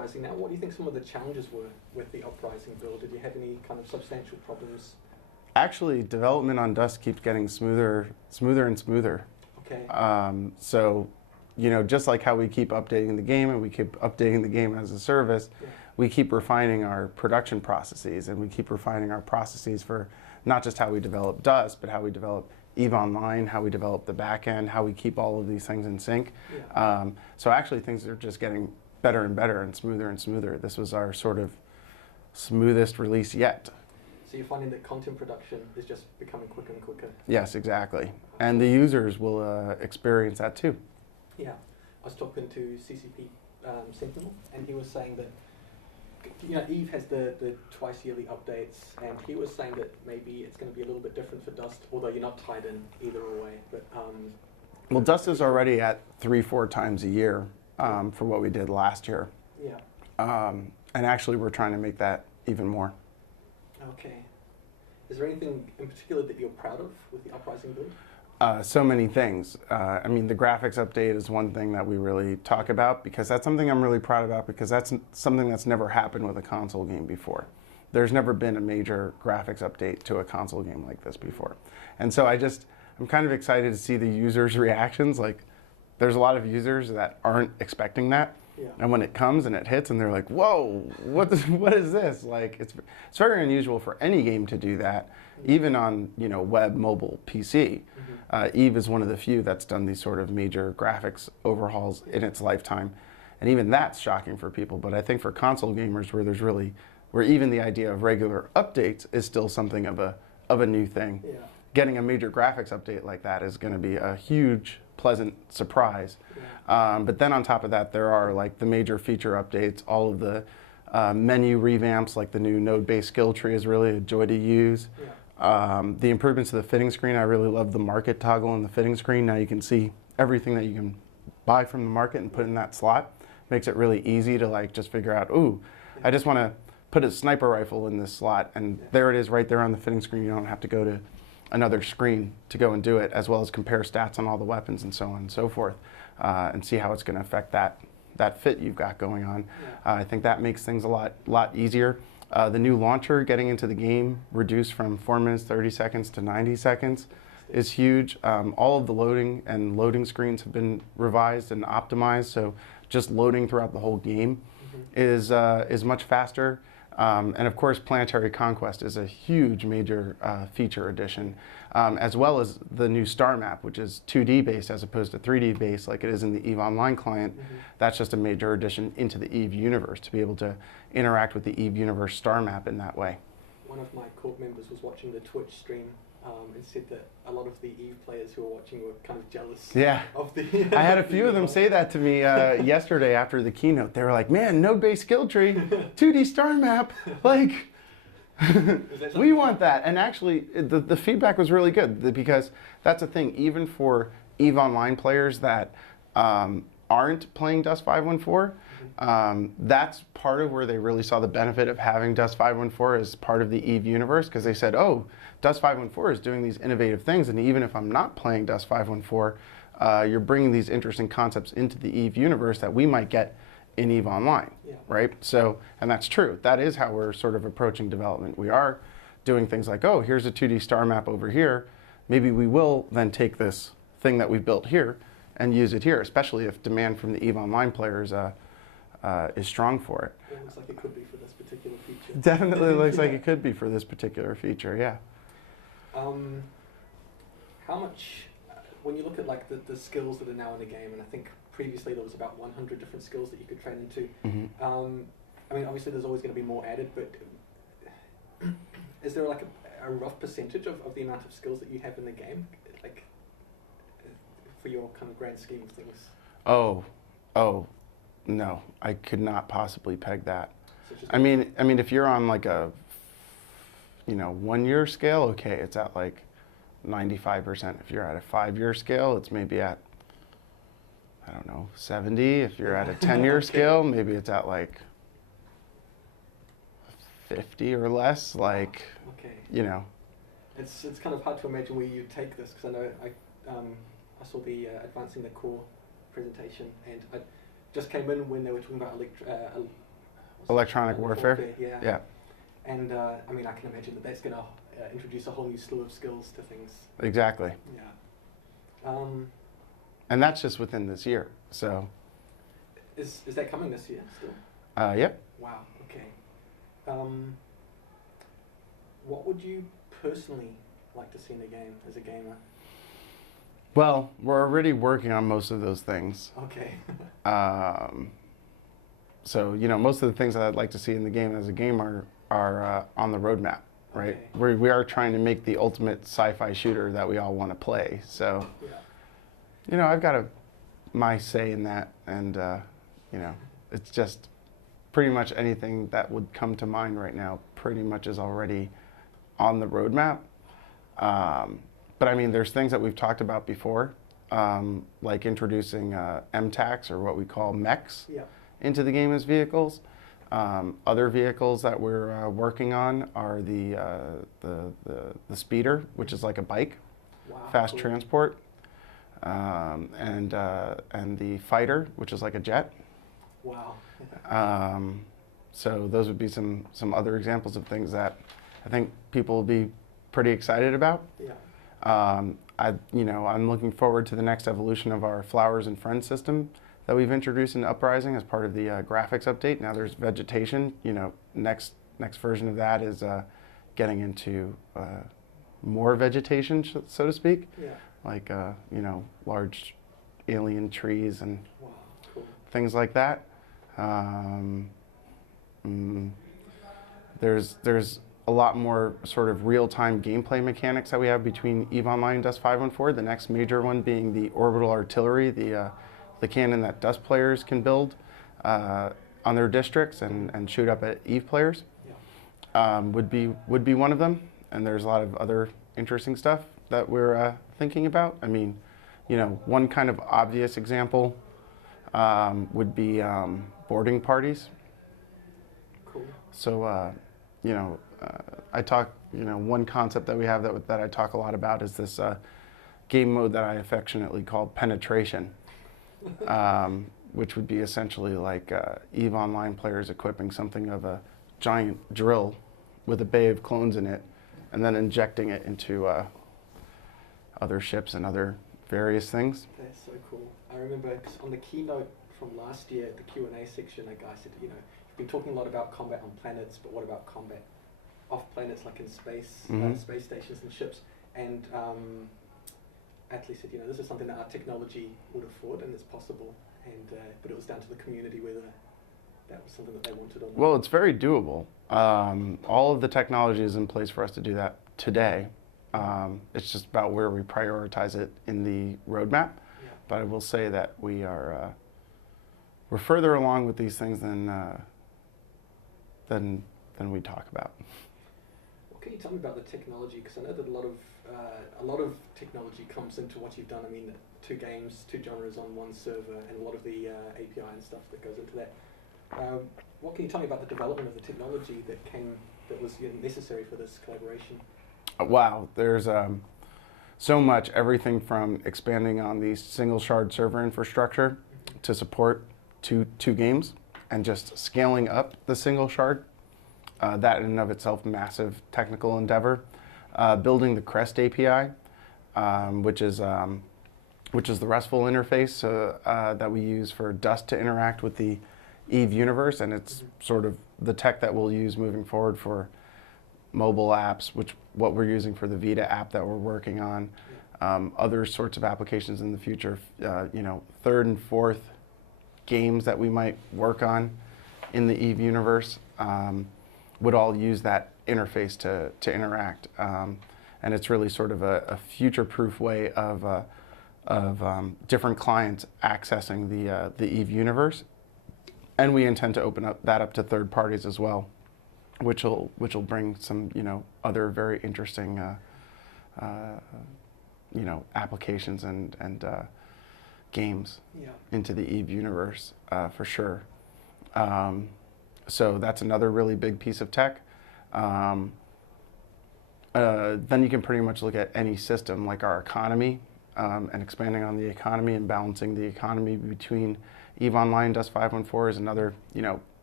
Uprising now. What do you think some of the challenges were with the Uprising build? Did you have any kind of substantial problems? Actually, development on Dust keeps getting smoother and smoother. Okay. So, just like how we keep updating the game and we keep updating the game as a service, we keep refining our production processes, and we keep refining our processes for not just how we develop Dust, but how we develop Eve Online, how we develop the back end, how we keep all of these things in sync. So actually things are just getting better and better and smoother. This was our sort of smoothest release yet. So you're finding that content production is just becoming quicker and quicker? Yes, exactly. And the users will experience that too. Yeah. I was talking to CCP Sentinel, and he was saying that Eve has the twice yearly updates, and he was saying that maybe it's going to be a little bit different for Dust, although you're not tied in either way. But well, Dust is already at 3-4 times a year for what we did last year. Yeah. And actually, we're trying to make that even more. Okay. Is there anything in particular that you're proud of with the Uprising build? So many things. I mean, the graphics update is one thing that we really talk about, because that's something I'm really proud about, because that's something that's never happened with a console game before. There's never been a major graphics update to a console game like this before. And so I'm kind of excited to see the users' reactions. Like, there's a lot of users that aren't expecting that. Yeah. And when it comes and it hits and they're like, whoa, what is this? Like, it's very unusual for any game to do that, even on web, mobile, PC. Eve is one of the few that's done these sort of major graphics overhauls in its lifetime. And even that's shocking for people. But I think for console gamers, where even the idea of regular updates is still something of a new thing. Yeah. Getting a major graphics update like that is going to be a huge, pleasant surprise. Yeah. But then on top of that, there are like the major feature updates, all of the menu revamps, like the new node-based skill tree is really a joy to use. Yeah. The improvements to the fitting screen, I really love the market toggle in the fitting screen. Now you can see everything that you can buy from the market and put in that slot. Makes it really easy to like just figure out, ooh, I just want to put a sniper rifle in this slot, and there it is right there on the fitting screen. You don't have to go to another screen to go and do it, as well as compare stats on all the weapons and so on and so forth, and see how it's going to affect that fit you've got going on. Yeah. I think that makes things a lot easier. The new launcher getting into the game, reduced from 4 minutes 30 seconds to 90 seconds, is huge. All of the loading screens have been revised and optimized, so just loading throughout the whole game is much faster. And of course, Planetary Conquest is a huge major feature addition, as well as the new star map, which is 2D based as opposed to 3D based like it is in the Eve Online client. That's just a major addition into the Eve universe, to be able to interact with the Eve universe star map in that way. One of my court members was watching the Twitch stream and said that a lot of the Eve players who were watching were kind of jealous. Yeah. Of the I had a few of them say that to me yesterday after the keynote. They were like, man, node-based skill tree, 2D star map, like, we want that. And actually, the feedback was really good, because that's a thing, even for Eve Online players that aren't playing Dust 514, that's part of where they really saw the benefit of having Dust 514 as part of the Eve universe, because they said, oh, Dust 514 is doing these innovative things, and even if I'm not playing Dust 514, you're bringing these interesting concepts into the Eve universe that we might get in Eve Online, right? So, and that's true. That is how we're sort of approaching development. We are doing things like, oh, here's a 2D star map over here. Maybe we will then take this thing that we've built here and use it here, especially if demand from the Eve Online players is strong for it. It looks like it could be for this particular feature. Definitely looks like it could be for this particular feature, yeah. How much, when you look at like the skills that are now in the game, and I think previously there was about 100 different skills that you could train into. I mean, obviously there's always going to be more added, but is there like a rough percentage of the amount of skills that you have in the game, like for your kind of grand scheme of things? Oh, no, I could not possibly peg that. So I mean, if you're on like a 1 year scale, okay, it's at like 95%. If you're at a 5-year scale, it's maybe at, I don't know, 70. If you're at a 10-year okay. scale, maybe it's at like 50 or less, like, okay. It's kind of hard to imagine where you take this, because I know I saw the Advancing the Core presentation, and I just came in when they were talking about Electronic warfare. Yeah. Yeah. And I mean, I can imagine that that's going to introduce a whole new slew of skills to things. Exactly. Yeah. And that's just within this year. So. Is that coming this year still? Yep. Wow. Okay. What would you personally like to see in a game as a gamer? Well, we're already working on most of those things. Okay. So, you know, most of the things that I'd like to see in the game as a gamer are on the roadmap, right? Okay. We are trying to make the ultimate sci-fi shooter that we all want to play. So, Yeah. you know, I've got my say in that, and you know, it's just pretty much anything that would come to mind right now pretty much is already on the roadmap. But I mean, there's things that we've talked about before, like introducing MTACs, or what we call mechs, Yeah. into the game as vehicles. Other vehicles that we're working on are the speeder, which is like a bike, Wow. fast Cool. transport, and the fighter, which is like a jet. Wow. So those would be some other examples of things that I think people will be pretty excited about. Yeah. I'm looking forward to the next evolution of our Flowers and Friends system that we've introduced in Uprising as part of the graphics update. Now there's vegetation. You know, next version of that is getting into more vegetation, so to speak, Yeah. like you know, large alien trees and Wow. Cool. things like that. There's a lot more sort of real-time gameplay mechanics that we have between EVE Online and Dust 514. The next major one being the orbital artillery, the cannon that Dust players can build on their districts and shoot up at EVE players. Yeah. Would be one of them. And there's a lot of other interesting stuff that we're thinking about. I mean, you know, one kind of obvious example would be boarding parties. Cool. So, you know, one concept that we have that I talk a lot about is this game mode that I affectionately call penetration, which would be essentially like EVE Online players equipping something of a giant drill with a bay of clones in it, and then injecting it into other ships and other various things. That's so cool. I remember 'cause on the keynote from last year, the Q&A section, a guy said, you know, you've been talking a lot about combat on planets, but what about combat off planets, like in space, space stations and ships? And Atlee said, you know, this is something that our technology would afford and it's possible, and but it was down to the community whether that was something that they wanted or not. Well, it's very doable. All of the technology is in place for us to do that today. It's just about where we prioritize it in the roadmap. Yeah. But I will say that we're further along with these things than we talk about. What can you tell me about the technology? Because I know that a lot of technology comes into what you've done. I mean, 2 games, 2 genres on one server, and a lot of the API and stuff that goes into that. What can you tell me about the development of the technology that was necessary for this collaboration? Wow, there's so much, everything from expanding on the single shard server infrastructure to support two games, and just scaling up the single shard. That in and of itself, massive technical endeavor. Building the Crest API, which is the RESTful interface that we use for Dust to interact with the Eve universe, and it's sort of the tech that we'll use moving forward for mobile apps, what we're using for the Vita app that we're working on, other sorts of applications in the future, you know, 3rd and 4th games that we might work on in the Eve universe would all use that interface to interact, and it's really sort of a future-proof way of different clients accessing the Eve universe, and we intend to open that up to third parties as well, which will bring some, you know, other very interesting you know, applications and games into the Eve universe for sure. So that's another really big piece of tech. Then you can pretty much look at any system like our economy, and expanding on the economy and balancing the economy between EVE Online, Dust 514 is another, you know,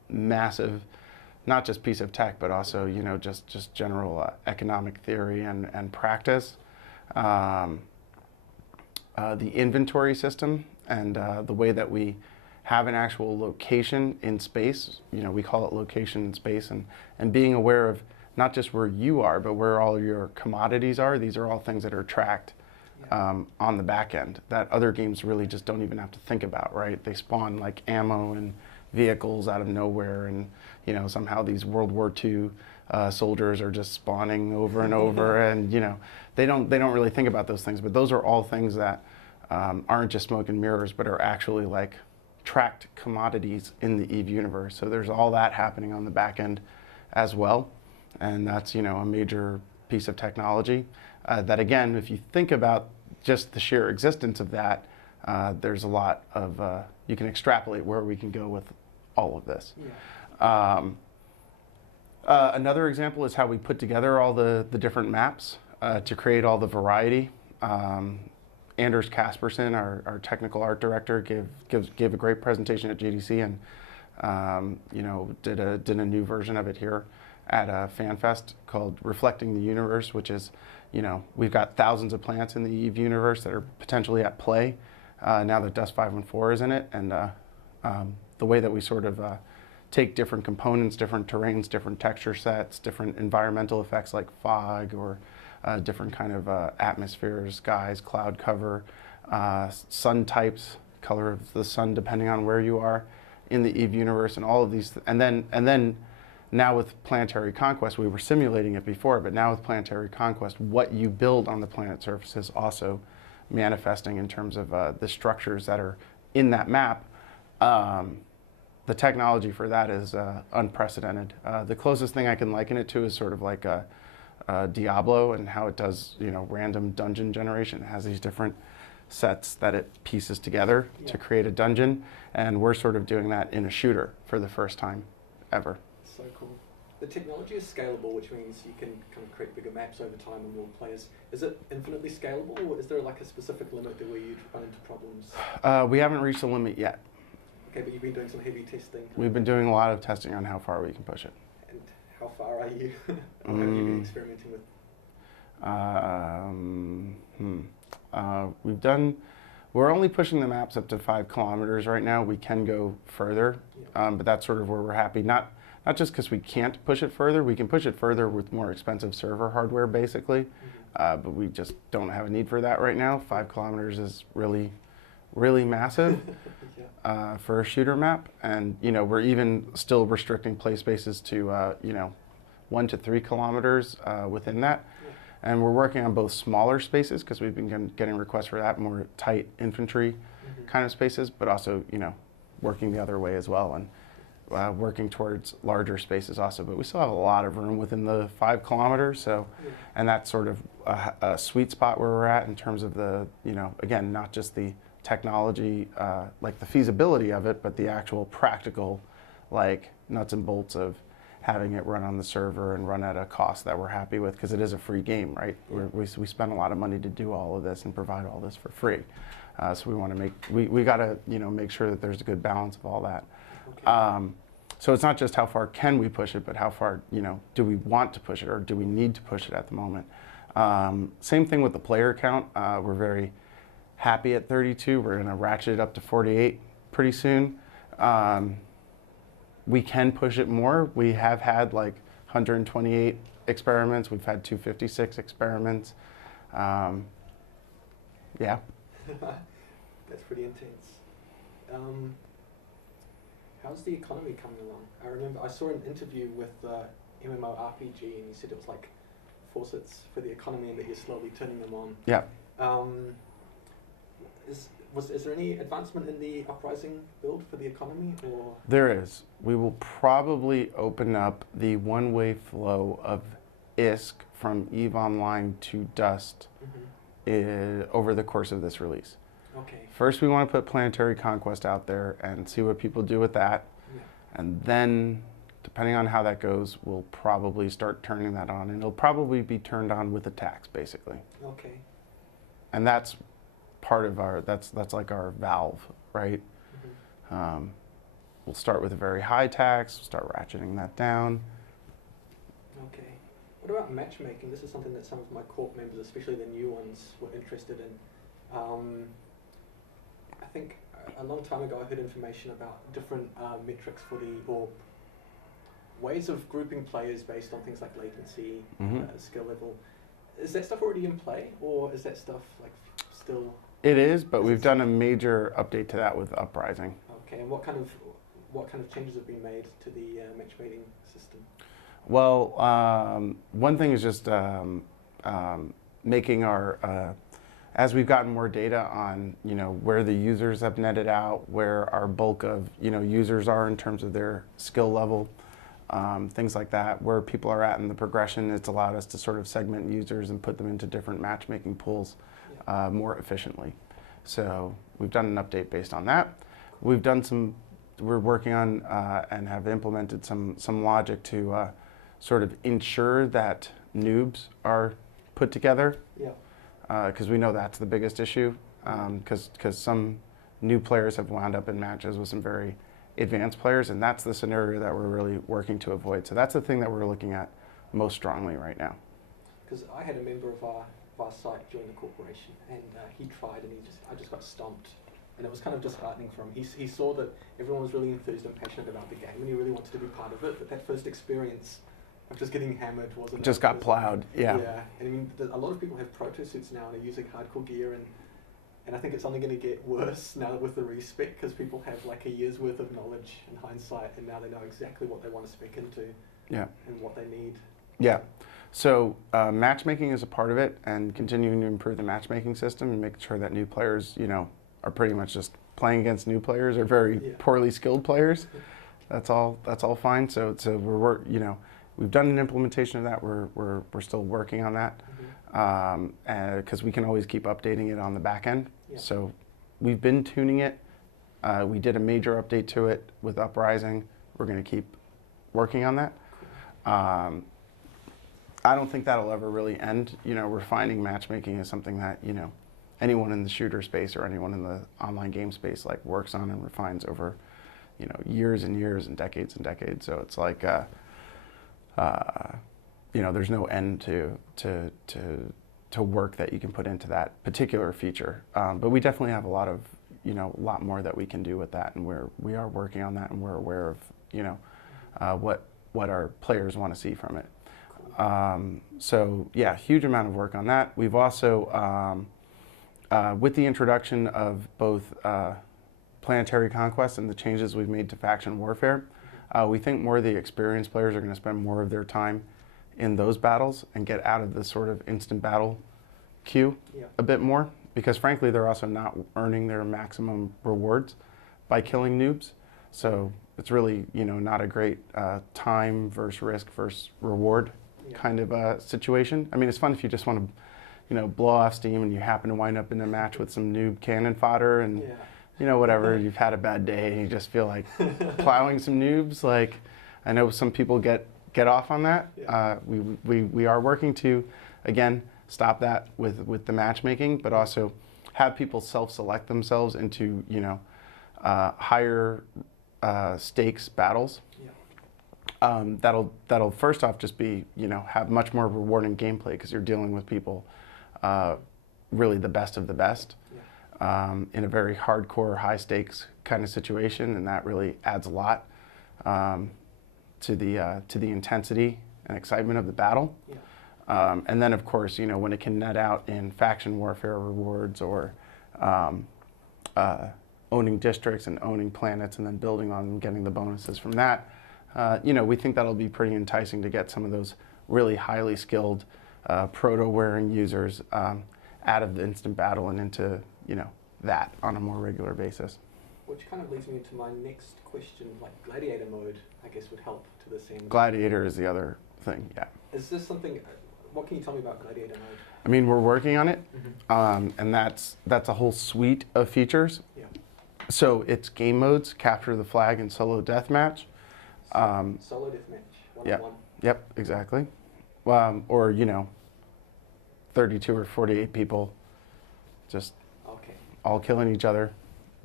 massive, not just piece of tech, but also, you know, just general economic theory and practice. The inventory system and the way that we have an actual location in space, you know, we call it location in space, and being aware of not just where you are, but where all your commodities are. These are all things that are tracked on the back end that other games really just don't even have to think about, right? They spawn like ammo and vehicles out of nowhere, and you know, somehow these World War II soldiers are just spawning over and over, and you know, they don't really think about those things. But those are all things that aren't just smoke and mirrors, but are actually like tracked commodities in the Eve universe. So there's all that happening on the back end as well, and that's, you know, a major piece of technology that, again, if you think about just the sheer existence of that, there's a lot of you can extrapolate where we can go with all of this. Yeah. Another example is how we put together all the different maps to create all the variety. Anders Kaspersen, our technical art director, gave a great presentation at GDC, and you know, did a new version of it here at FanFest called "Reflecting the Universe," which is, you know, we've got thousands of plants in the Eve universe that are potentially at play now that Dust 514 is in it, and the way that we sort of take different components, different terrains, different texture sets, different environmental effects like fog or different kind of atmospheres, skies, cloud cover, sun types, color of the sun depending on where you are in the Eve universe, and all of these, and then now with Planetary Conquest, we were simulating it before, but now with Planetary Conquest, what you build on the planet surface is also manifesting in terms of the structures that are in that map. The technology for that is unprecedented. The closest thing I can liken it to is sort of like Diablo, and how it does, you know, random dungeon generation. It has these different sets that it pieces together to create a dungeon, and we're sort of doing that in a shooter for the first time ever. So cool. The technology is scalable, which means you can kind of create bigger maps over time and more players. Is it infinitely scalable, or is there like a specific limit where you run into problems? We haven't reached the limit yet. Okay, but you've been doing some heavy testing. We've been doing a lot of testing on how far we can push it. And how far are you? What have you been experimenting with? We're only pushing the maps up to 5 kilometers right now. We can go further, but that's sort of where we're happy. Not just because we can't push it further. We can push it further with more expensive server hardware, basically, but we just don't have a need for that right now. 5 kilometers is really, really massive for a shooter map, and you know, we're even still restricting play spaces to you know, 1 to 3 kilometers within that. And we're working on both smaller spaces, because we've been getting requests for that, more tight infantry kind of spaces, but also, you know, working the other way as well, and working towards larger spaces also. But we still have a lot of room within the 5 kilometers, so, and that's sort of a sweet spot where we're at in terms of the, you know, again, not just the technology, like the feasibility of it, but the actual practical, like, nuts and bolts of having it run on the server and run at a cost that we're happy with, because it is a free game, right? We spend a lot of money to do all of this and provide all this for free. So we want to we got to, you know, make sure that there's a good balance of all that. Okay. So it's not just how far can we push it, but how far, you know, do we want to push it, or do we need to push it at the moment? Same thing with the player count. We're very happy at 32. We're going to ratchet it up to 48 pretty soon. We can push it more. We have had like 128 experiments. We've had 256 experiments. Yeah. That's pretty intense. How's the economy coming along? I remember I saw an interview with MMO RPG, and you said it was like faucets for the economy, and that you're slowly turning them on. Yeah. Is there any advancement in the Uprising build for the economy, or? There is. We will probably open up the one-way flow of ISK from EVE Online to Dust over the course of this release. Okay. First, we want to put Planetary Conquest out there and see what people do with that. Yeah. And then, depending on how that goes, we'll probably start turning that on. And it'll probably be turned on with attacks, basically. Okay. And that's part of our, that's like our valve, right? we'll start with a very high tax, start ratcheting that down. Okay. What about matchmaking? This is something that some of my corp members, especially the new ones, were interested in. I think a long time ago I heard information about different metrics for or ways of grouping players based on things like latency, skill level. Is that stuff already in play, or is that stuff like still? It is, but we've done a major update to that with Uprising. Okay, and what kind of changes have been made to the matchmaking system? Well, one thing is just making our, as we've gotten more data on, where the users have netted out, where our bulk of, users are in terms of their skill level, things like that, where people are at in the progression, it's allowed us to sort of segment users and put them into different matchmaking pools more efficiently. So we've done an update based on that. We've done we're working on and have implemented some logic to sort of ensure that noobs are put together. Yeah. Because we know that's the biggest issue, because some new players have wound up in matches with some very advanced players, and that's the scenario that we're really working to avoid. So that's the thing that we're looking at most strongly right now. Because I had a member of our site join the corporation, and he tried, and I just got stomped, and it was kind of disheartening for him. He saw that everyone was really enthused and passionate about the game, and he really wanted to be part of it, but that first experience of just getting hammered wasn't. Just got plowed, yeah. Yeah, and I mean, a lot of people have proto suits now and are using hardcore gear, and I think it's only going to get worse now with the respec, because people have like a year's worth of knowledge and hindsight, and now they know exactly what they want to spec into, and what they need. Yeah. So matchmaking is a part of it, and continuing to improve the matchmaking system and making sure that new players, are pretty much just playing against new players or very poorly skilled players. That's all fine. So we've done an implementation of that. We're still working on that, because we can always keep updating it on the back end. Yeah. So we've been tuning it. We did a major update to it with Uprising. We're going to keep working on that. I don't think that'll ever really end. Refining matchmaking is something that, anyone in the shooter space or anyone in the online game space works on and refines over, years and years and decades. So it's like, there's no end to work that you can put into that particular feature. But we definitely have a lot more that we can do with that, and we are working on that, and we're aware of, what our players want to see from it. So yeah, huge amount of work on that. We've also, with the introduction of both Planetary Conquest and the changes we've made to faction warfare, we think more of the experienced players are going to spend more of their time in those battles and get out of the sort of instant battle queue a bit more, because frankly they're also not earning their maximum rewards by killing noobs. So it's really, not a great time versus risk versus reward kind of situation. I mean, it's fun if you just want to, blow off steam and you happen to wind up in a match with some noob cannon fodder and, whatever, you've had a bad day and you just feel like plowing some noobs. Like, I know some people get off on that. We are working to, again, stop that with the matchmaking, but also have people self-select themselves into, higher stakes battles. That'll first off just be, have much more rewarding gameplay, because you're dealing with people, really the best of the best, in a very hardcore, high stakes kind of situation, and that really adds a lot to the intensity and excitement of the battle. And then of course, when it can net out in faction warfare rewards, or owning districts and owning planets and then building on them, getting the bonuses from that. We think that'll be pretty enticing to get some of those really highly skilled proto-wearing users out of the instant battle and into, that on a more regular basis. Which kind of leads me into my next question, like Gladiator mode, I guess, would help to this end. Gladiator is the other thing, yeah. Is this something, what can you tell me about Gladiator mode? I mean, we're working on it, and that's a whole suite of features. Yeah. So it's game modes, capture the flag, and solo deathmatch. Solo deathmatch, one-on-one. Yep, exactly. Or 32 or 48 people, just all killing each other,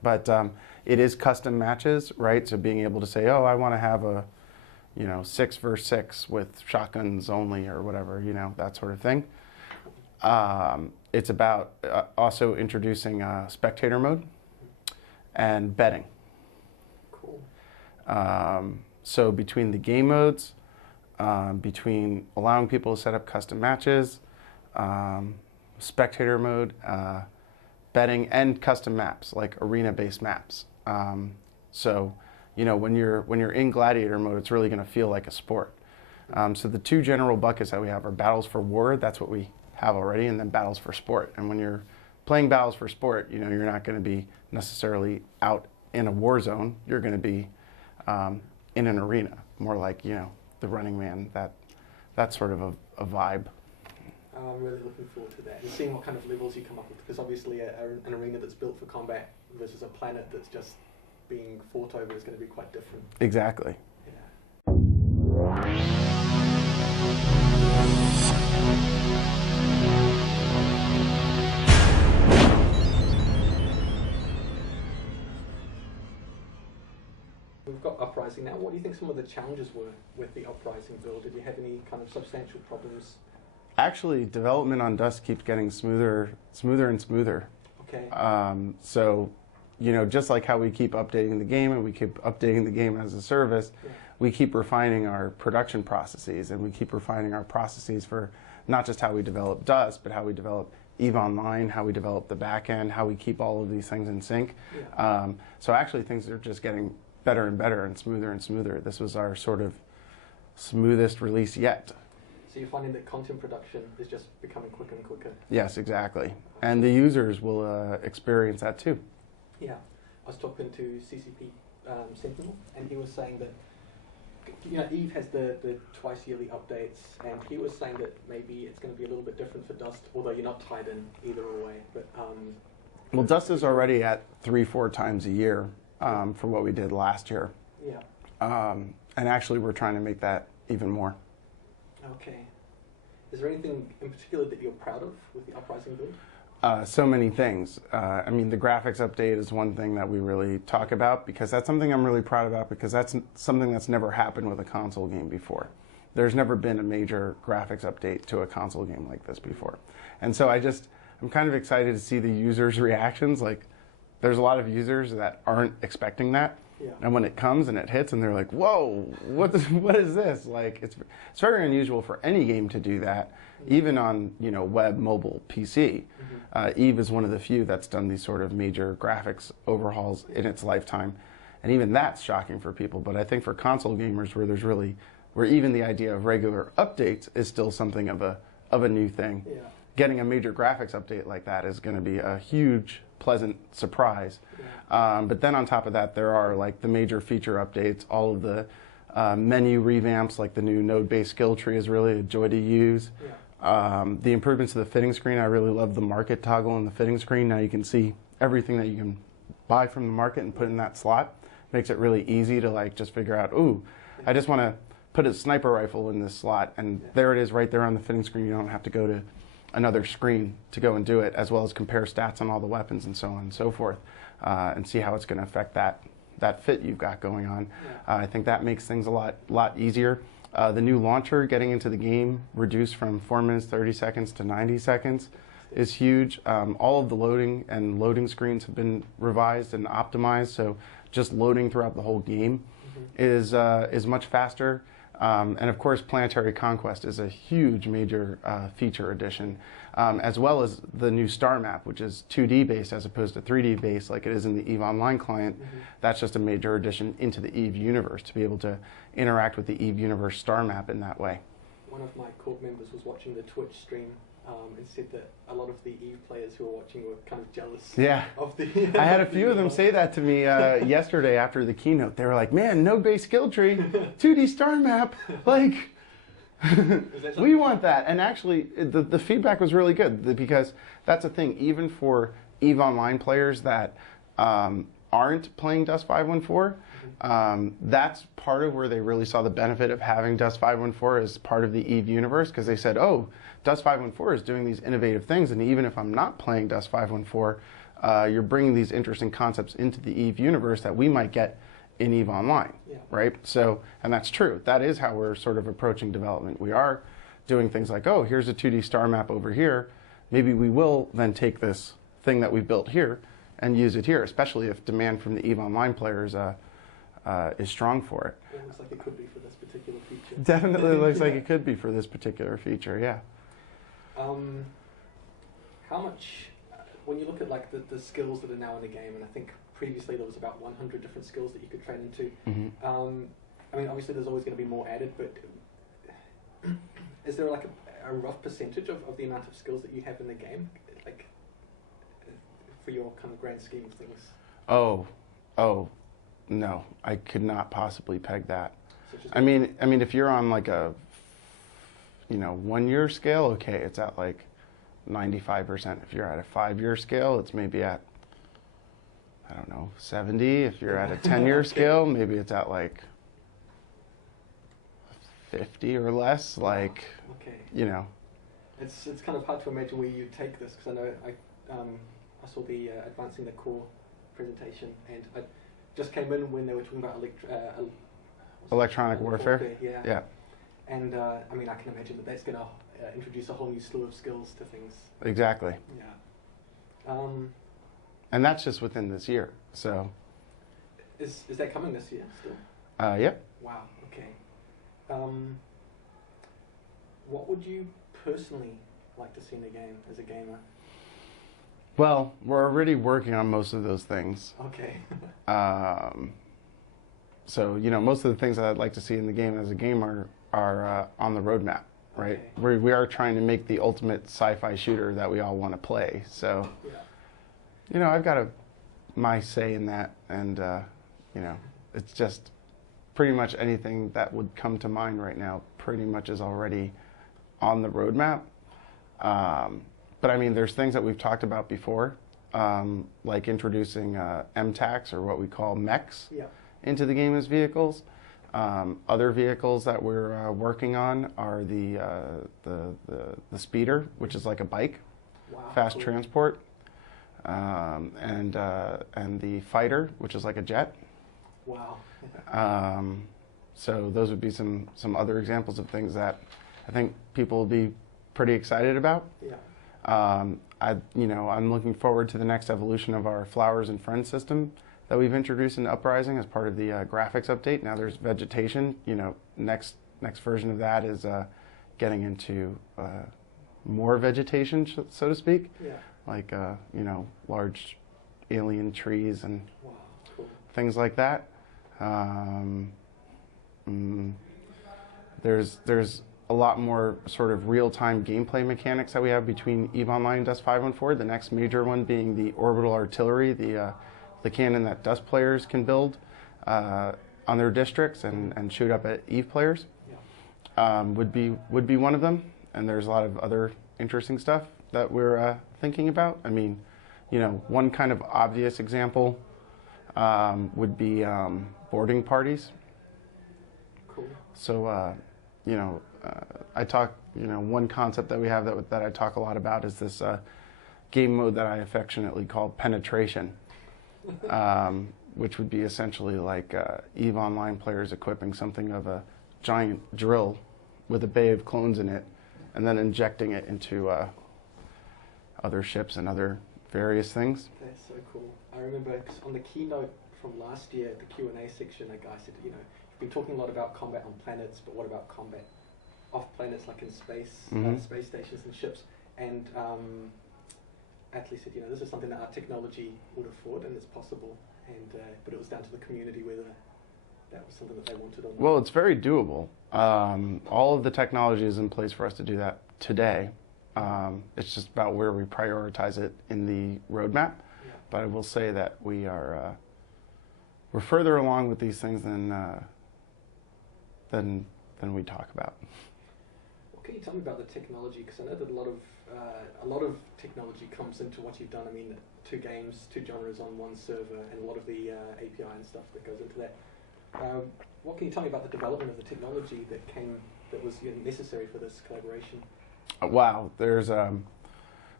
But it is custom matches, right? So being able to say, oh, I want to have a, 6 versus 6 with shotguns only or whatever, that sort of thing. It's about also introducing spectator mode and betting. Cool. So between the game modes, between allowing people to set up custom matches, spectator mode, betting, and custom maps, like arena-based maps. So, when you're in gladiator mode, it's really going to feel like a sport. So the two general buckets that we have are battles for war, that's what we have already, and then battles for sport. And when you're playing battles for sport, you're not going to be necessarily out in a war zone. You're going to be in an arena, more like, the Running Man, that sort of a vibe. I'm really looking forward to that and seeing what kind of levels you come up with, because obviously an arena that's built for combat versus a planet that's just being fought over is going to be quite different. Exactly. Yeah. We've got Uprising now. What do you think some of the challenges were with the Uprising build? Did you have any kind of substantial problems? Actually, development on Dust keeps getting smoother and smoother. Okay. So, just like how we keep updating the game and we keep updating the game as a service, Yeah. we keep refining our production processes, and we keep refining our processes for not just how we develop Dust, but how we develop Eve Online, how we develop the back end, how we keep all of these things in sync. Yeah. So actually things are just getting better and better and smoother. This was our sort of smoothest release yet. So you're finding that content production is just becoming quicker and quicker? Yes, exactly. And the users will experience that too. Yeah. I was talking to CCP Sentinel, and he was saying that Eve has the twice yearly updates, and he was saying that maybe it's going to be a little bit different for Dust, although you're not tied in either way. But well, Dust is already at 3-4 times a year for what we did last year. Yeah. And actually we're trying to make that even more. Okay. Is there anything in particular that you're proud of with the Uprising build? So many things. I mean, the graphics update is one thing that we really talk about, because that's something I'm really proud about, because that's something that's never happened with a console game before. There's never been a major graphics update to a console game like this before. And so I'm kind of excited to see the users' reactions. Like, there's a lot of users that aren't expecting that. Yeah. And when it comes and it hits and they're like, whoa, what is this? Like, it's very unusual for any game to do that, even on, web, mobile, PC. Eve is one of the few that's done these sort of major graphics overhauls in its lifetime. And even that's shocking for people. But I think for console gamers, where even the idea of regular updates is still something of a new thing. Yeah. Getting a major graphics update like that is going to be a huge, pleasant surprise. Yeah. But then on top of that, there are like the major feature updates, all of the menu revamps, like the new node-based skill tree is really a joy to use. Yeah. The improvements to the fitting screen, I really love the market toggle in the fitting screen. Now you can see everything that you can buy from the market and put in that slot. Makes it really easy to like just figure out, ooh, I just want to put a sniper rifle in this slot, and there it is right there on the fitting screen. You don't have to go to another screen to go and do it, as well as compare stats on all the weapons and so on and so forth, and see how it's going to affect that fit you've got going on. Yeah. I think that makes things a lot easier. The new launcher getting into the game, reduced from 4 minutes 30 seconds to 90 seconds, is huge. All of the loading screens have been revised and optimized, so just loading throughout the whole game is much faster. And of course, Planetary Conquest is a huge major feature addition, as well as the new star map, which is 2D based as opposed to 3D based like it is in the Eve Online client. That's just a major addition into the Eve universe, to be able to interact with the Eve universe star map in that way. One of my court members was watching the Twitch stream and said that a lot of the Eve players who were watching were kind of jealous. Yeah. Of the I had a few of them say that to me yesterday after the keynote. They were like, man, node-based skill tree, 2D star map, like, we want that. And actually, the feedback was really good, because that's a thing, even for Eve Online players that aren't playing Dust 514, that's part of where they really saw the benefit of having Dust 514 as part of the Eve universe, because they said, oh, Dust 514 is doing these innovative things, and even if I'm not playing Dust 514, you're bringing these interesting concepts into the Eve universe that we might get in Eve Online, right? So, and that's true. That is how we're sort of approaching development. We are doing things like, oh, here's a 2D star map over here. Maybe we will then take this thing that we built here and use it here, especially if demand from the Eve Online players is strong for it. It looks like it could be for this particular feature. Definitely looks like it could be for this particular feature, yeah. How much, when you look at like the skills that are now in the game, and I think previously there was about 100 different skills that you could train into. I mean, obviously there's always going to be more added, but is there like a rough percentage of the amount of skills that you have in the game, like for your kind of grand scheme of things? Oh, no, I could not possibly peg that. I mean, if you're on like a, 1 year scale, okay, it's at like 95%. If you're at a 5-year scale, it's maybe at, I don't know, 70. If you're at a 10-year scale, maybe it's at like 50 or less. Like, It's kind of hard to imagine where you take this, because I know I saw the Advancing the Core presentation, and I just came in when they were talking about electronic warfare. Yeah. And I mean, I can imagine that that's going to introduce a whole new slew of skills to things. Exactly. Yeah. And that's just within this year. So. Is that coming this year still? Yep. Wow. Okay. What would you personally like to see in the game as a gamer? Well, we're already working on most of those things. Okay. So, most of the things that I'd like to see in the game as a gamer are on the roadmap, right? Okay. We are trying to make the ultimate sci-fi shooter that we all want to play. So, I've got my say in that, and, it's just pretty much anything that would come to mind right now pretty much is already on the roadmap. But I mean, there's things that we've talked about before, like introducing MTACs, or what we call mechs, into the game as vehicles. Other vehicles that we're working on are the speeder, which is like a bike, fast transport, and the fighter, which is like a jet. Wow. So those would be some other examples of things that I think people will be pretty excited about. Yeah. I'm looking forward to the next evolution of our Flowers and Friends system that we've introduced in Uprising as part of the graphics update. Now there's vegetation. Next version of that is getting into more vegetation, so to speak. Yeah. Like large alien trees and things like that. There's a lot more sort of real-time gameplay mechanics that we have between EVE Online and Dust 514. The next major one being the orbital artillery, the cannon that Dust players can build on their districts and shoot up at EVE players. Would be one of them. And there's a lot of other interesting stuff that we're thinking about. I mean, one kind of obvious example would be boarding parties. Cool. So, I talk, one concept that we have that I talk a lot about is this game mode that I affectionately call penetration, which would be essentially like EVE Online players equipping something of a giant drill with a bay of clones in it, and then injecting it into other ships and other various things. That's so cool. I remember on the keynote from last year, the Q&A section, a guy said, you've been talking a lot about combat on planets, but what about combat off planets, like in space, space stations and ships? And Atlee said, this is something that our technology would afford, and it's possible. And but it was down to the community whether that was something that they wanted or not. Well, it's very doable. All of the technology is in place for us to do that today. It's just about where we prioritize it in the roadmap. Yeah. But I will say that we're further along with these things than we talk about. What can you tell me about the technology? Because I know that a lot of technology comes into what you've done. I mean, 2 games, 2 genres on one server, and a lot of the API and stuff that goes into that. What can you tell me about the development of the technology that was necessary for this collaboration? Wow, there's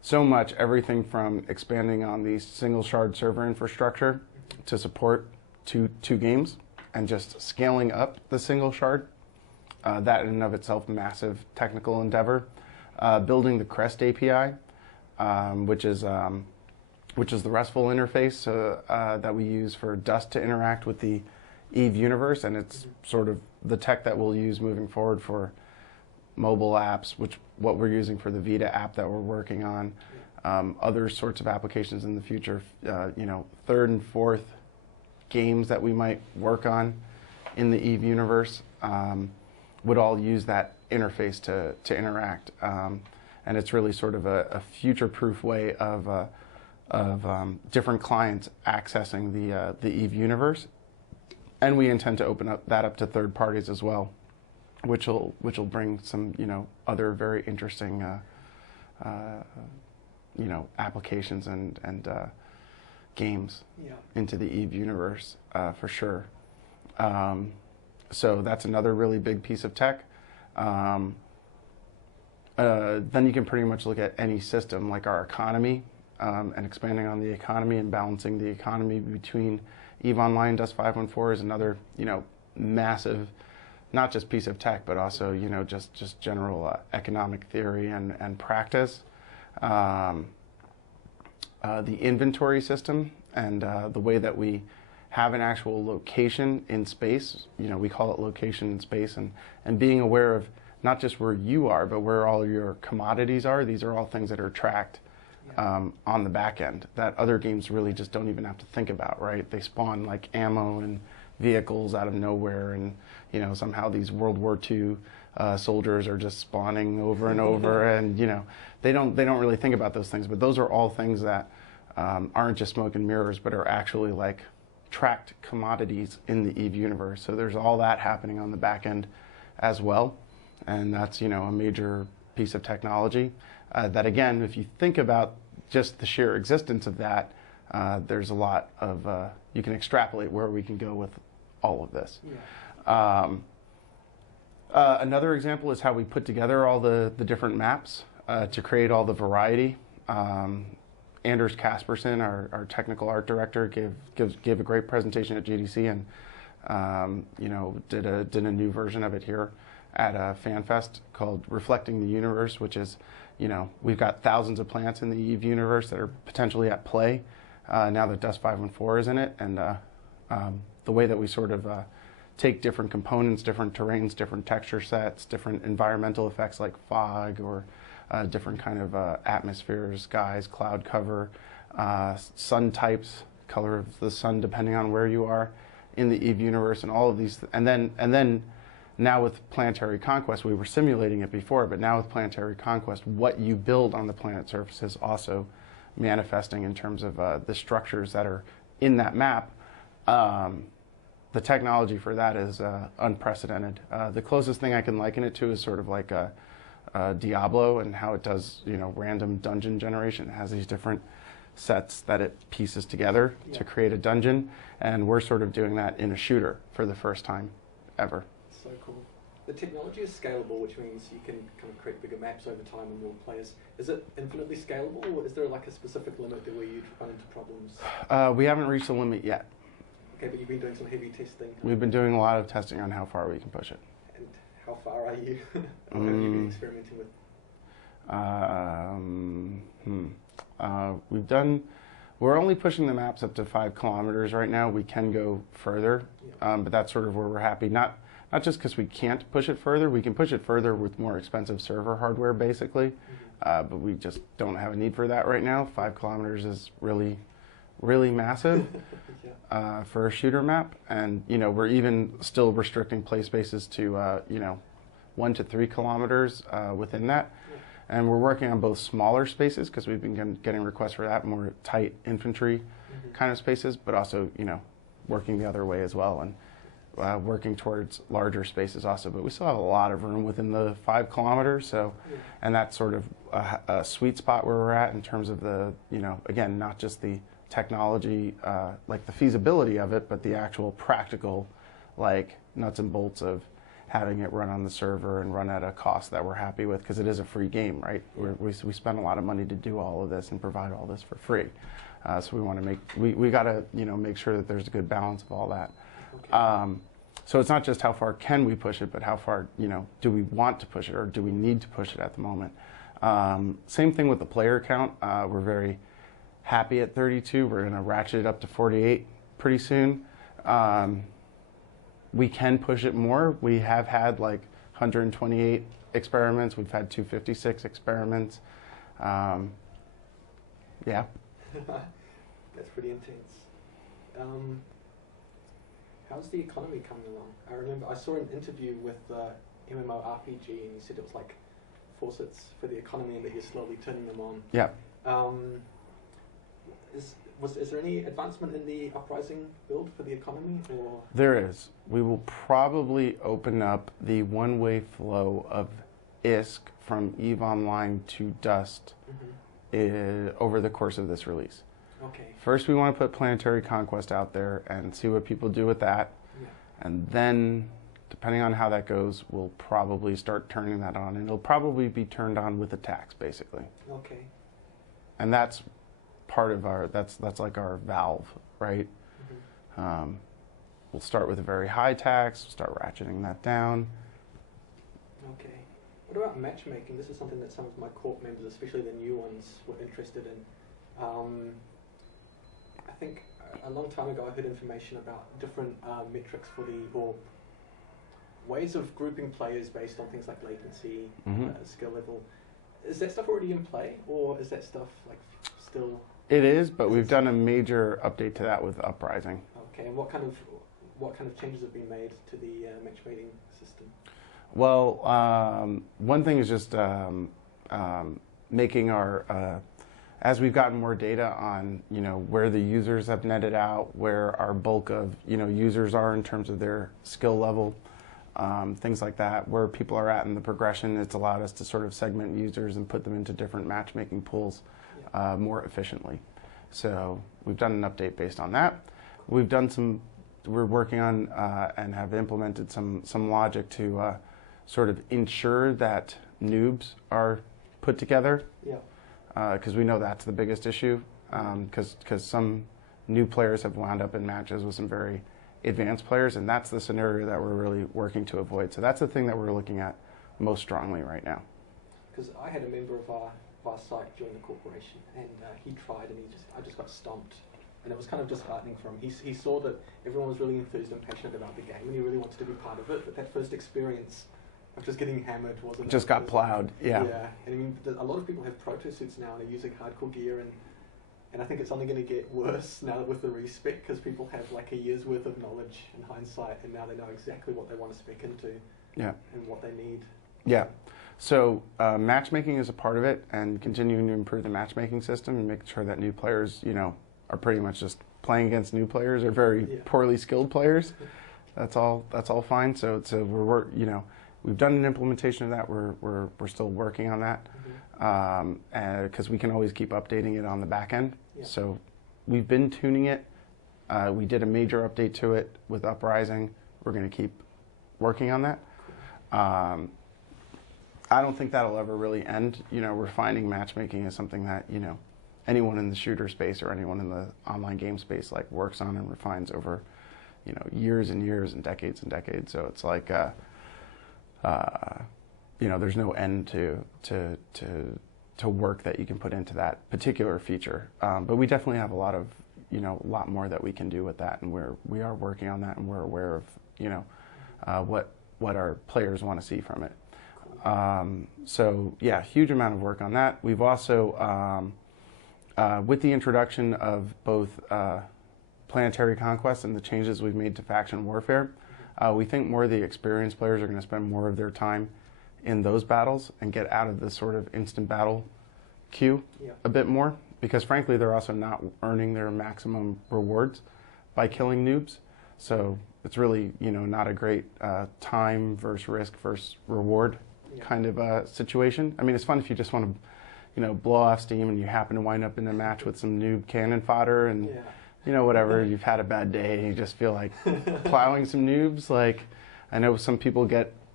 so much, everything from expanding on the single shard server infrastructure to support two games, and just scaling up the single shard. That in and of itself, massive technical endeavor. Building the Crest API, which is the RESTful interface that we use for Dust to interact with the Eve universe, and it's sort of the tech that we'll use moving forward for mobile apps, what we're using for the Vita app that we're working on, other sorts of applications in the future, third and fourth games that we might work on in the Eve universe would all use that interface to interact, and it's really sort of a future-proof way of different clients accessing the Eve universe, and we intend to open that up to third parties as well, which will bring some other very interesting applications and games into the Eve universe for sure. So that's another really big piece of tech. Then you can pretty much look at any system like our economy, and expanding on the economy and balancing the economy between Eve Online, Dust 514 is another massive, not just piece of tech, but also just general economic theory and practice. The inventory system and the way that we have an actual location in space, we call it location in space, and being aware of not just where you are, but where all your commodities are. These are all things that are tracked on the back end that other games really just don't even have to think about, right? They spawn like ammo and vehicles out of nowhere, and somehow these World War II soldiers are just spawning over and over, and they don't really think about those things. But those are all things that aren't just smoke and mirrors, but are actually like tracked commodities in the Eve universe. So there's all that happening on the back end as well, and that's a major piece of technology that, again, if you think about just the sheer existence of that, there's a lot of you can extrapolate where we can go with all of this. Another example is how we put together all the different maps to create all the variety. Anders Kaspersen, our technical art director, gave a great presentation at GDC, and did a new version of it here at FanFest called Reflecting the Universe, which is, we've got thousands of plants in the Eve universe that are potentially at play now that Dust 514 is in it, and the way that we sort of take different components, different terrains, different texture sets, different environmental effects like fog, or different kind of atmospheres, skies, cloud cover, sun types, color of the sun depending on where you are in the Eve universe, and all of these, and then now with Planetary Conquest, we were simulating it before, but now with Planetary Conquest, what you build on the planet surface is also manifesting in terms of the structures that are in that map. The technology for that is unprecedented. The closest thing I can liken it to is sort of like Diablo, and how it does random dungeon generation. It has these different sets that it pieces together to create a dungeon, and we're sort of doing that in a shooter for the first time ever. So cool. The technology is scalable, which means you can kind of create bigger maps over time and more players. Is it infinitely scalable, or is there like a specific limit where you run into problems? We haven't reached the limit yet. Okay, but you've been doing some heavy testing. We've been doing a lot of testing on how far we can push it. And how far are you? What have you been experimenting with? We're only pushing the maps up to 5 kilometers right now. We can go further, but that's sort of where we're happy. Not just because we can't push it further. We can push it further with more expensive server hardware, basically, but we just don't have a need for that right now. 5 kilometers is really, really massive for a shooter map, and we're even still restricting play spaces to 1 to 3 kilometers within that. And we're working on both smaller spaces, because we've been getting requests for that, more tight infantry kind of spaces, but also, working the other way as well, and working towards larger spaces also. But we still have a lot of room within the 5 kilometers, so, and that's sort of a sweet spot where we're at in terms of the, again, not just the technology, like the feasibility of it, but the actual practical, like, nuts and bolts of having it run on the server and run at a cost that we're happy with, because it is a free game, right? We spend a lot of money to do all of this and provide all this for free. So we want to we got to make sure that there's a good balance of all that. Okay. So it's not just how far can we push it, but how far do we want to push it, or do we need to push it at the moment? Same thing with the player count. We're very happy at 32. We're going to ratchet it up to 48 pretty soon. We can push it more. We have had like 128 experiments. We've had 256 experiments. Yeah. That's pretty intense. How's the economy coming along? I remember I saw an interview with MMO RPG, and you said it was like faucets for the economy and that you're slowly turning them on. Yeah. Is there any advancement in the Uprising build for the economy? Or? There is. We will probably open up the one-way flow of ISK from EVE Online to Dust over the course of this release. Okay. First, we want to put Planetary Conquest out there and see what people do with that. Yeah. And then, depending on how that goes, we'll probably start turning that on. And it'll probably be turned on with attacks, basically. Okay. And that's part of our, that's like our valve, right? We'll start with a very high tax, start ratcheting that down. Okay. What about matchmaking? This is something that some of my corp members, especially the new ones, were interested in. I think a long time ago I heard information about different metrics for or ways of grouping players based on things like latency, skill level. Is that stuff already in play, or is that stuff like still? It is, but we've done a major update to that with Uprising. Okay, and what kind of changes have been made to the matchmaking system? Well, one thing is just making our as we've gotten more data on where the users have netted out, where our bulk of users are in terms of their skill level, things like that, where people are at in the progression. It's allowed us to sort of segment users and put them into different matchmaking pools more efficiently. So we've done an update based on that. We've done we're working on and have implemented some logic to sort of ensure that noobs are put together. Yeah. Because we know that's the biggest issue. Because some new players have wound up in matches with some very advanced players, and that's the scenario that we're really working to avoid. So that's the thing that we're looking at most strongly right now. Because I had a member of our site join the corporation, and he tried, and I just got stomped, and it was kind of disheartening for him. He saw that everyone was really enthused and passionate about the game, and he really wanted to be part of it, but that first experience of just getting hammered wasn't. Just got plowed, yeah. Yeah, and I mean, a lot of people have proto suits now, and they're using hardcore gear, and I think it's only going to get worse now with the respec, because people have like a year's worth of knowledge and hindsight, and now they know exactly what they want to spec into, and what they need. Yeah. So matchmaking is a part of it, and continuing to improve the matchmaking system and making sure that new players, are pretty much just playing against new players or very poorly skilled players. That's all fine. So we've done an implementation of that. We're still working on that, because we can always keep updating it on the back end. Yeah. So we've been tuning it. We did a major update to it with Uprising. We're going to keep working on that. I don't think that'll ever really end. Refining matchmaking is something that, anyone in the shooter space or anyone in the online game space works on and refines over, years and years and decades. So it's like, there's no end to work that you can put into that particular feature. But we definitely have a lot of, a lot more that we can do with that, and we are working on that, and we're aware of, what our players want to see from it. So yeah, huge amount of work on that. We've also, with the introduction of both Planetary Conquest and the changes we've made to faction warfare, we think more of the experienced players are going to spend more of their time in those battles and get out of this sort of instant battle queue a bit more, because frankly they're also not earning their maximum rewards by killing noobs. So it's really, not a great time versus risk versus reward kind of situation. I mean, it's fun if you just want to, blow off steam and you happen to wind up in a match with some noob cannon fodder and, whatever, you've had a bad day and you just feel like plowing some noobs. Like, I know some people get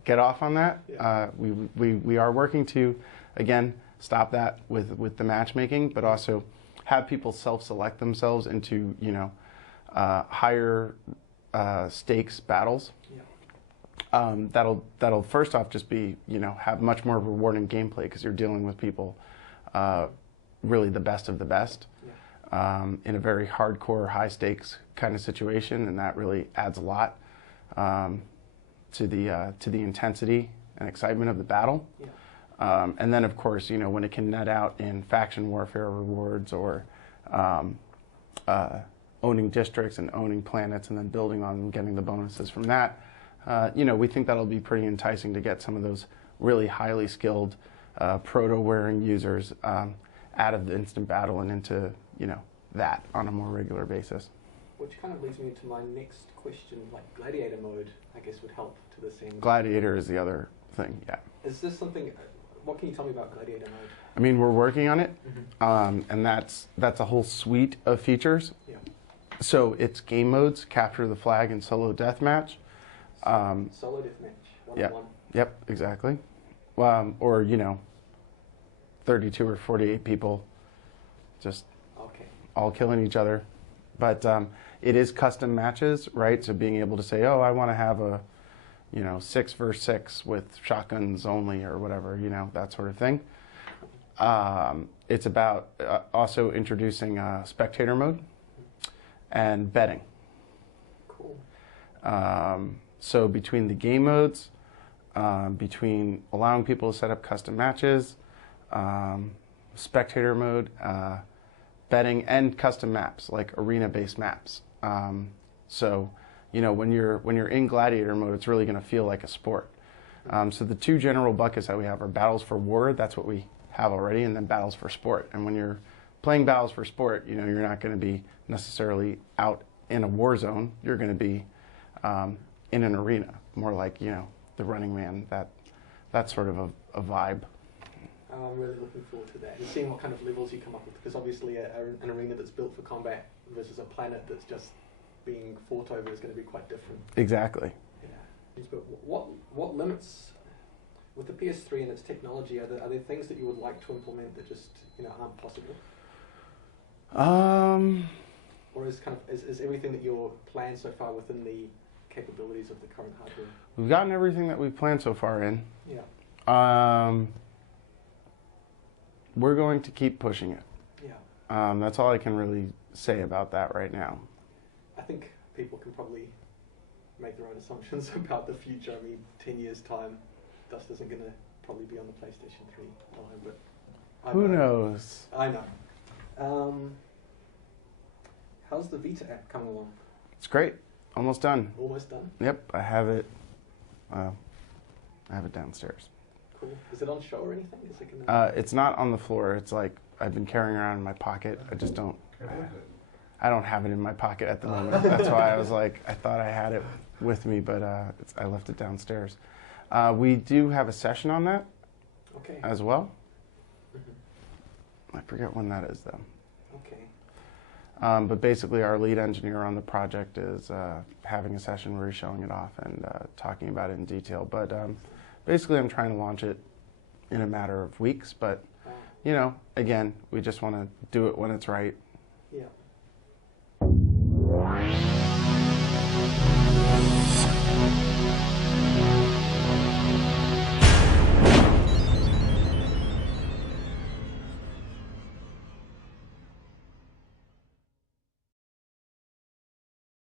get off on that. Yeah. We are working to, again, stop that with the matchmaking, but also have people self-select themselves into, you know, higher stakes battles. Yeah. That'll first off just be, you know, have much more rewarding gameplay because you're dealing with people, really the best of the best, Yeah. in a very hardcore, high stakes kind of situation, and that really adds a lot to the intensity and excitement of the battle. Yeah. And then, of course, you know, when it can net out in faction warfare rewards or owning districts and owning planets and then building on and getting the bonuses from that, you know, we think that'll be pretty enticing to get some of those really highly skilled proto-wearing users out of the instant battle and into, you know, that on a more regular basis. Which kind of leads me into my next question, like gladiator mode, I guess would help to this end. Gladiator is the other thing, yeah. Is this something, what can you tell me about gladiator mode? I mean, we're working on it, Mm-hmm. and that's a whole suite of features. Yeah. So it's game modes, capture the flag and solo deathmatch. Solo deathmatch, Yeah. 1-on-1. Yep, exactly. Or, you know, 32 or 48 people just Okay. all killing each other. But it is custom matches, right? So being able to say, oh, I want to have a, you know, 6 versus 6 with shotguns only or whatever, you know, that sort of thing. It's about also introducing spectator mode and betting. Cool. So between the game modes, between allowing people to set up custom matches, spectator mode, betting, and custom maps, like arena-based maps. So, you know, when you're in gladiator mode, it's really going to feel like a sport. So the two general buckets that we have are battles for war, that's what we have already, and then battles for sport. And when you're playing battles for sport, you know, you're not going to be necessarily out in a war zone. You're going to be in an arena, more like, you know, the Running Man, that sort of a vibe. I'm really looking forward to that and seeing what kind of levels you come up with, because obviously an arena that's built for combat versus a planet that's just being fought over is going to be quite different. Exactly. Yeah. But what limits with the PS3 and its technology? Are there things that you would like to implement that just, you know, aren't possible? Or is everything that you're planned so far within the capabilities of the current hardware? We've gotten everything that we've planned so far in. Yeah. We're going to keep pushing it. Yeah. That's all I can really say about that right now. I think people can probably make their own assumptions about the future. I mean, 10 years' time, Dust isn't going to probably be on the PlayStation 3 line, but Who knows? I know. How's the Vita app coming along? It's great. Almost done. Almost done? Yep, I have it. I have it downstairs. Cool. Is it on show or anything? Is it gonna... It's not on the floor. It's like I've been carrying around in my pocket. I just don't. I don't have it in my pocket at the moment. That's why I was like, I thought I had it with me, but I left it downstairs. We do have a session on that as well. I forget when that is, though. Okay. But basically, our lead engineer on the project is having a session where he's showing it off and talking about it in detail. But basically, I'm trying to launch it in a matter of weeks. But, you know, again, we just want to do it when it's right. Yeah.